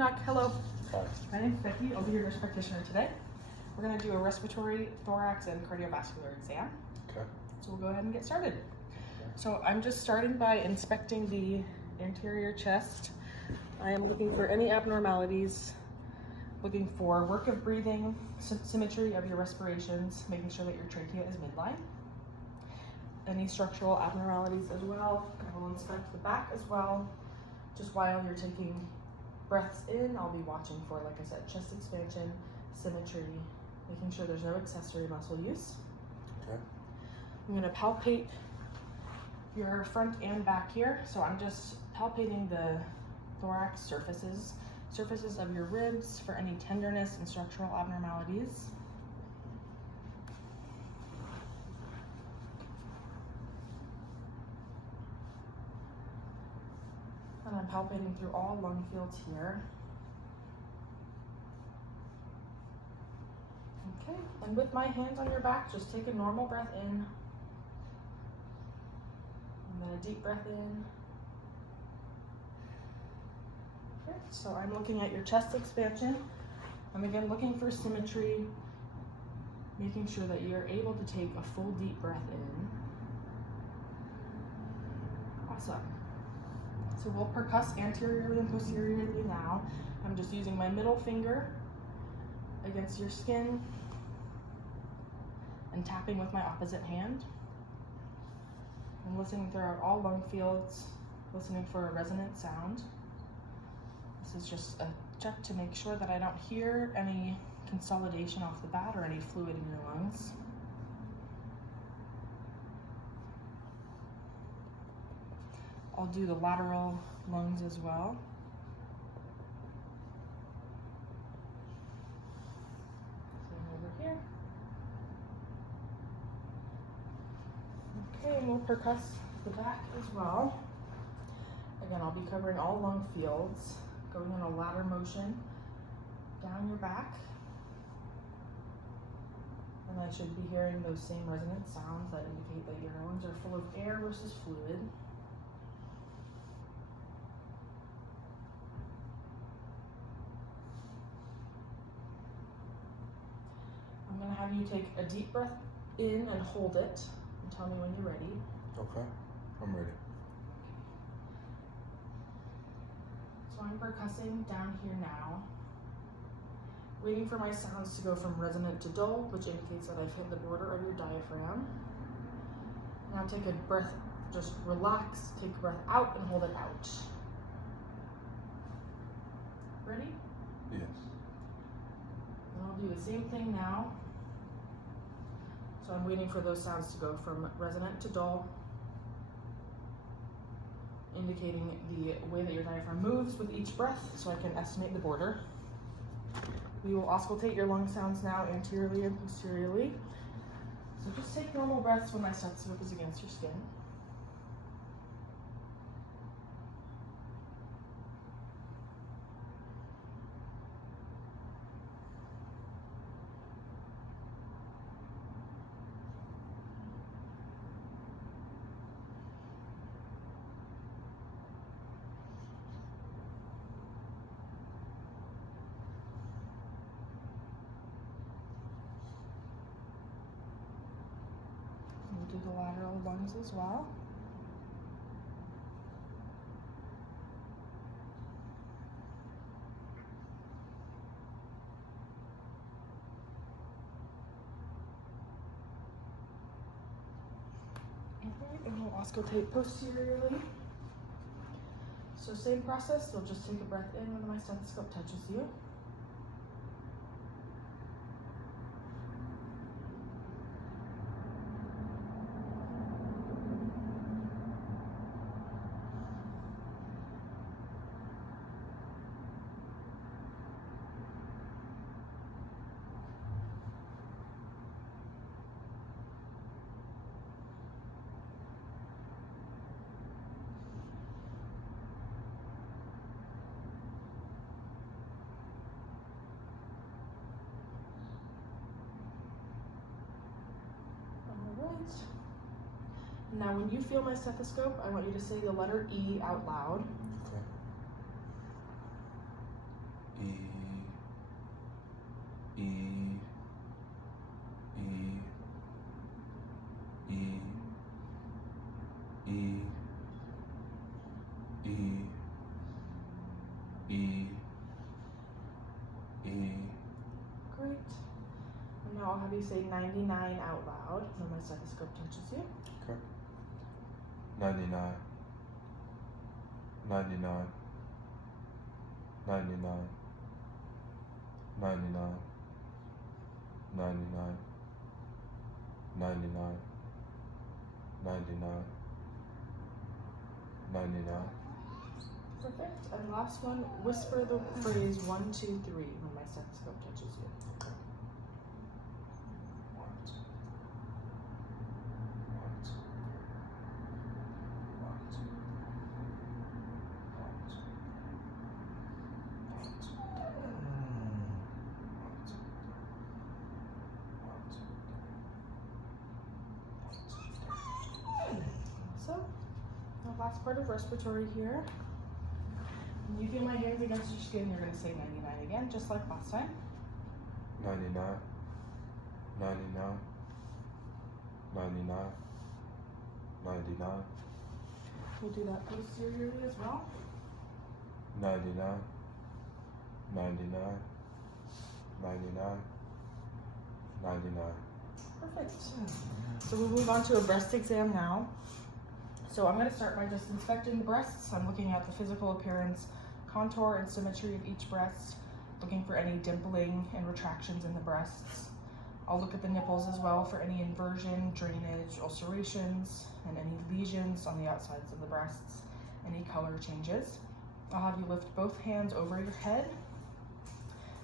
knock. Hello. Hi. My name's Becky. I'll be your nurse practitioner today. We're going to do a respiratory, thorax, and cardiovascular exam. Okay. So we'll go ahead and get started. So I'm just starting by inspecting the anterior chest. I am looking for any abnormalities, looking for work of breathing, symmetry of your respirations, making sure that your trachea is midline. Any structural abnormalities as well. I will inspect the back as well. Just while you're taking breaths in, I'll be watching for, like I said, chest expansion, symmetry, making sure there's no accessory muscle use. Okay. I'm going to palpate your front and back here. So I'm just palpating the thorax surfaces of your ribs for any tenderness and structural abnormalities. And I'm palpating through all lung fields here. Okay, and with my hands on your back, just take a normal breath in. And then a deep breath in. Okay, so I'm looking at your chest expansion. I'm again looking for symmetry, making sure that you're able to take a full deep breath in. Awesome. So we'll percuss anteriorly and posteriorly now. I'm just using my middle finger against your skin and tapping with my opposite hand. I'm listening throughout all lung fields, listening for a resonant sound. This is just a check to make sure that I don't hear any consolidation off the bat or any fluid in your lungs. I'll do the lateral lungs as well. Same over here. Okay, and we'll percuss the back as well. Again, I'll be covering all lung fields, going in a ladder motion down your back. And I should be hearing those same resonant sounds that indicate that your lungs are full of air versus fluid. I'm going to have you take a deep breath in and hold it and tell me when you're ready. Okay, I'm ready. So I'm percussing down here now, waiting for my sounds to go from resonant to dull, which indicates that I've hit the border of your diaphragm. Now take a breath, just relax, take a breath out and hold it out. Ready? Yes. And I'll do the same thing now. So I'm waiting for those sounds to go from resonant to dull, indicating the way that your diaphragm moves with each breath so I can estimate the border. We will auscultate your lung sounds now anteriorly and posteriorly. So just take normal breaths when my stethoscope is against your skin. We'll do the lateral lungs as well. Okay, and we'll auscultate posteriorly. So same process, you'll just take a breath in when my stethoscope touches you. Now when you feel my stethoscope, I want you to say the letter E out loud. Okay. E, E. Great. And now I'll have you say 99 out loud when my stethoscope touches you. Okay. 99, 99, 99, 99, 99, 99, 99, 99. Perfect. And last one, whisper the phrase 1, 2, 3 when my stethoscope touches you. Okay. 1, 2, 1, 2, 1, 2, 1, 2, 1, 2, 1, 2, 1, 2. So, the last part of respiratory here. When you feel my hands against your skin, you're going to say 99 again, just like last time. 99, 99, 99, 99, We'll do that posteriorly as well. 99, 99, 99, 99. Perfect. So we'll move on to a breast exam now. So I'm going to start by just inspecting the breasts. I'm looking at the physical appearance, contour and symmetry of each breast, looking for any dimpling and retractions in the breasts. I'll look at the nipples as well for any inversion, drainage, ulcerations, and any lesions on the outsides of the breasts, any color changes. I'll have you lift both hands over your head.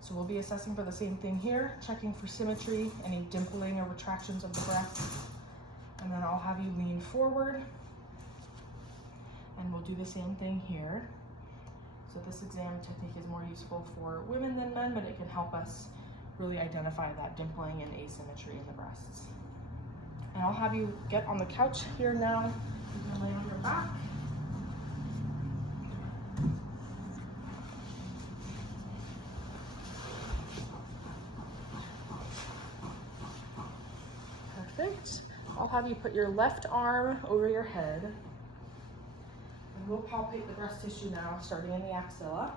So we'll be assessing for the same thing here, checking for symmetry, any dimpling or retractions of the breasts. And then I'll have you lean forward, and we'll do the same thing here. So this exam technique is more useful for women than men, but it can help us really identify that dimpling and asymmetry in the breasts. And I'll have you get on the couch here now. You can lay on your back. Perfect. I'll have you put your left arm over your head. And we'll palpate the breast tissue now, starting in the axilla.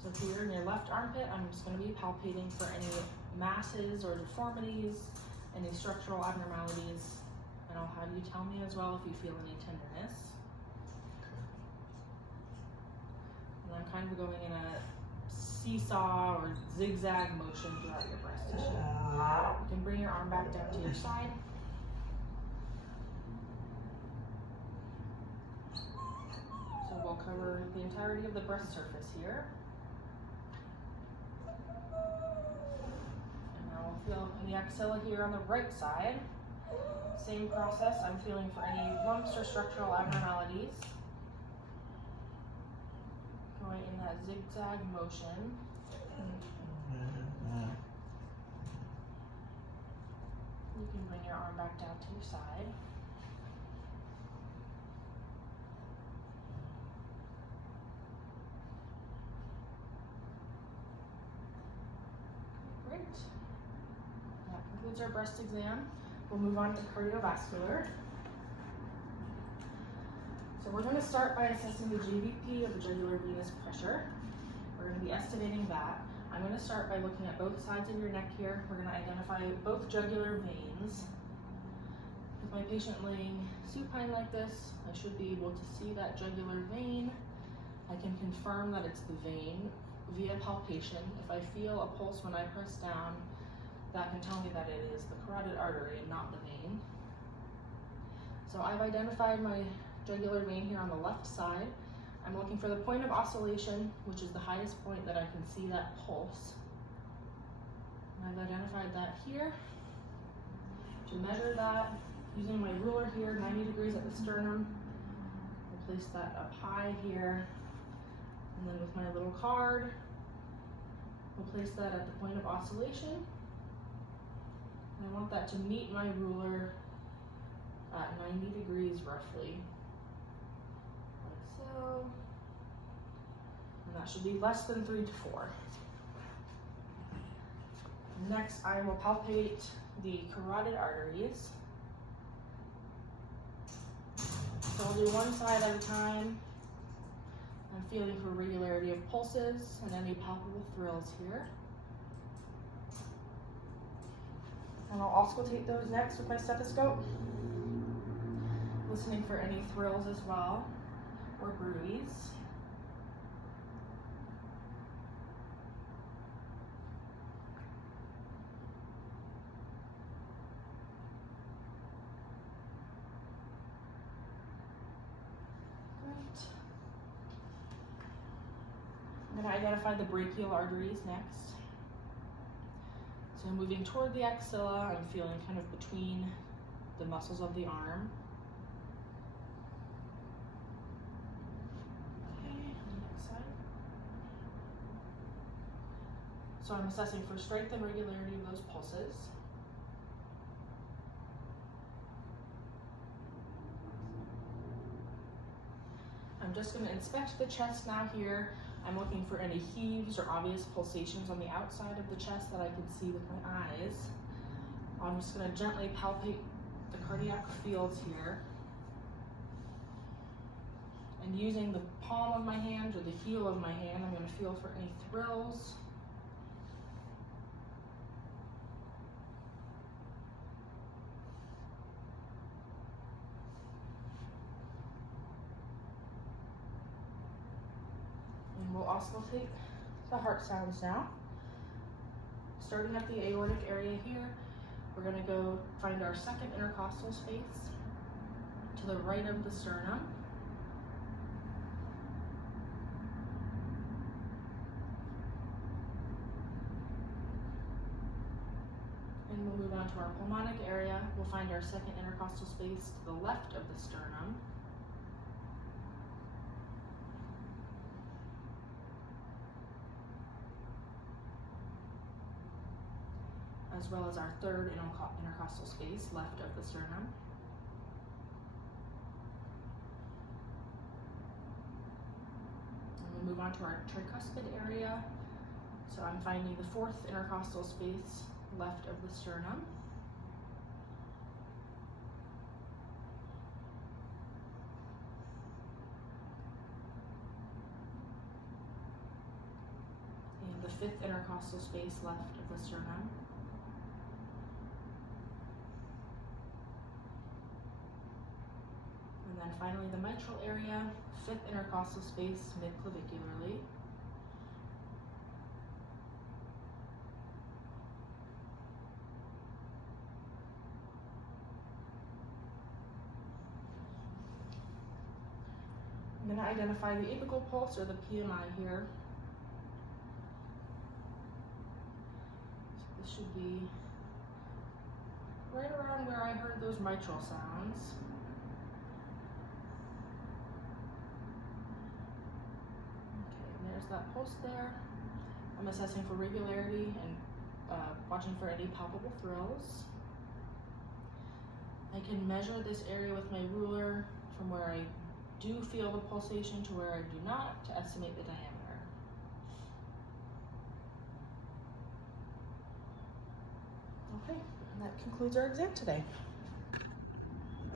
So here in your left armpit, I'm just going to be palpating for any masses or deformities, any structural abnormalities, and I'll have you tell me as well if you feel any tenderness. And I'm kind of going in a seesaw or zigzag motion throughout your breast tissue. You can bring your arm back down to your side. So we'll cover the entirety of the breast surface here. And now we'll feel in the axilla here on the right side. Same process, I'm feeling for any lumps or structural abnormalities. Going in that zigzag motion. You can bring your arm back down to your side. Great. That concludes our breast exam. We'll move on to cardiovascular. So we're going to start by assessing the JVP of the jugular venous pressure. We're going to be estimating that. I'm going to start by looking at both sides of your neck here. We're going to identify both jugular veins. With my patient laying supine like this, I should be able to see that jugular vein. I can confirm that it's the vein via palpation. If I feel a pulse when I press down, that can tell me that it is the carotid artery and not the vein. So I've identified my jugular vein here on the left side. I'm looking for the point of oscillation, which is the highest point that I can see that pulse. And I've identified that here. To measure that, using my ruler here, 90 degrees at the sternum, I'll place that up high here. And then with my little card, we'll place that at the point of oscillation. And I want that to meet my ruler at 90 degrees roughly. Like so. And that should be less than 3 to 4. Next, I will palpate the carotid arteries. So I'll do one side at a time. I'm feeling for regularity of pulses and any palpable thrills here. And I'll also take those next with my stethoscope, listening for any thrills as well, or bruise. I'm going to identify the brachial arteries next. So I'm moving toward the axilla. I'm feeling kind of between the muscles of the arm. Okay, on the next side. So I'm assessing for strength and regularity of those pulses. I'm just going to inspect the chest now here. I'm looking for any heaves or obvious pulsations on the outside of the chest that I can see with my eyes. I'm just going to gently palpate the cardiac fields here. And using the palm of my hand or the heel of my hand, I'm going to feel for any thrills. And we'll also take the heart sounds now. Starting at the aortic area here, we're going to go find our second intercostal space to the right of the sternum. And we'll move on to our pulmonic area. We'll find our second intercostal space to the left of the sternum. As well as our third intercostal space left of the sternum. And we'll move on to our tricuspid area. So I'm finding the fourth intercostal space left of the sternum. And the fifth intercostal space left of the sternum. And then finally the mitral area, fifth intercostal space mid-clavicularly. I'm going to identify the apical pulse or the PMI here. So this should be right around where I heard those mitral sounds. There's that pulse there. I'm assessing for regularity and watching for any palpable thrills. I can measure this area with my ruler from where I do feel the pulsation to where I do not to estimate the diameter. Okay, and that concludes our exam today.